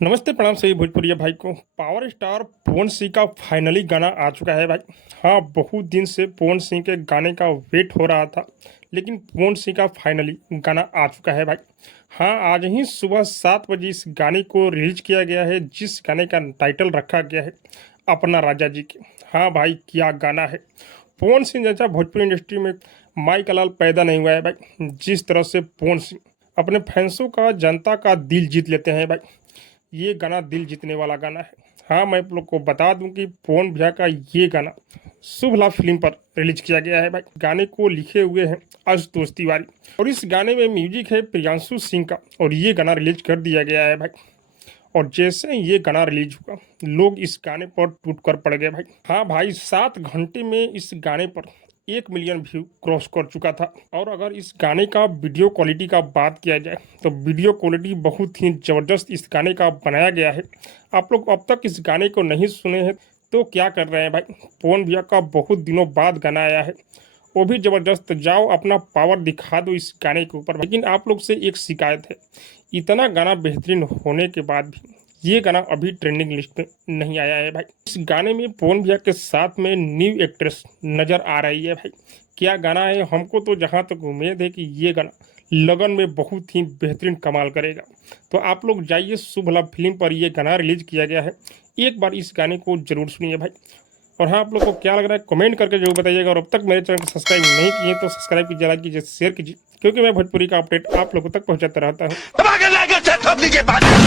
नमस्ते प्रणाम सभी भोजपुरिया भाई को। पावर स्टार पवन सिंह का फाइनली गाना आ चुका है भाई। हाँ, बहुत दिन से पवन सिंह के गाने का वेट हो रहा था, लेकिन पवन सिंह का फाइनली गाना आ चुका है भाई। हाँ, आज ही सुबह 7 बजे इस गाने को रिलीज किया गया है, जिस गाने का टाइटल रखा गया है अपना राजा जी के। हाँ भाई, क्या गाना है। पवन सिंह जैसा भोजपुरी इंडस्ट्री में माई का लाल पैदा नहीं हुआ है भाई। जिस तरह से पवन सिंह अपने फैंसों का, जनता का दिल जीत लेते हैं भाई, ये गाना दिल जीतने वाला गाना है। हाँ, मैं आप लोग को बता दूं कि पवन भैया का ये गाना शुभ लाभ फिल्म पर रिलीज किया गया है भाई। गाने को लिखे हुए हैं आशुतोष तिवारी और इस गाने में म्यूजिक है प्रियांशु सिंह का, और ये गाना रिलीज कर दिया गया है भाई। और जैसे ये गाना रिलीज हुआ, लोग इस गाने पर टूट कर पड़ गए भाई। हाँ भाई, 7 घंटे में इस गाने पर 1 मिलियन व्यू क्रॉस कर चुका था। और अगर इस गाने का वीडियो क्वालिटी का बात किया जाए तो वीडियो क्वालिटी बहुत ही ज़बरदस्त इस गाने का बनाया गया है। आप लोग अब तक इस गाने को नहीं सुने हैं तो क्या कर रहे हैं भाई। पवन भैया का बहुत दिनों बाद गाना आया है, वो भी ज़बरदस्त। जाओ अपना पावर दिखा दो इस गाने के ऊपर। लेकिन आप लोग से एक शिकायत है, इतना गाना बेहतरीन होने के बाद भी ये गाना अभी ट्रेंडिंग लिस्ट में नहीं आया है भाई। इस गाने में पवन भैया के साथ में न्यू एक्ट्रेस नजर आ रही है भाई। क्या गाना है, हमको तो जहाँ तक उम्मीद है कि ये गाना लगन में बहुत ही बेहतरीन कमाल करेगा। तो आप लोग जाइए, शुभ लाभ फिल्म पर ये गाना रिलीज किया गया है, एक बार इस गाने को जरूर सुनिए भाई। और हाँ, आप लोग को क्या लग रहा है कमेंट करके जरूर बताइएगा। और अब तक मेरे चैनल को सब्सक्राइब नहीं किए तो सब्सक्राइब कीजिए, लाइक कीजिए, शेयर कीजिए, क्योंकि मैं भोजपुरी का अपडेट आप लोगों तक पहुंचाता रहता हूँ।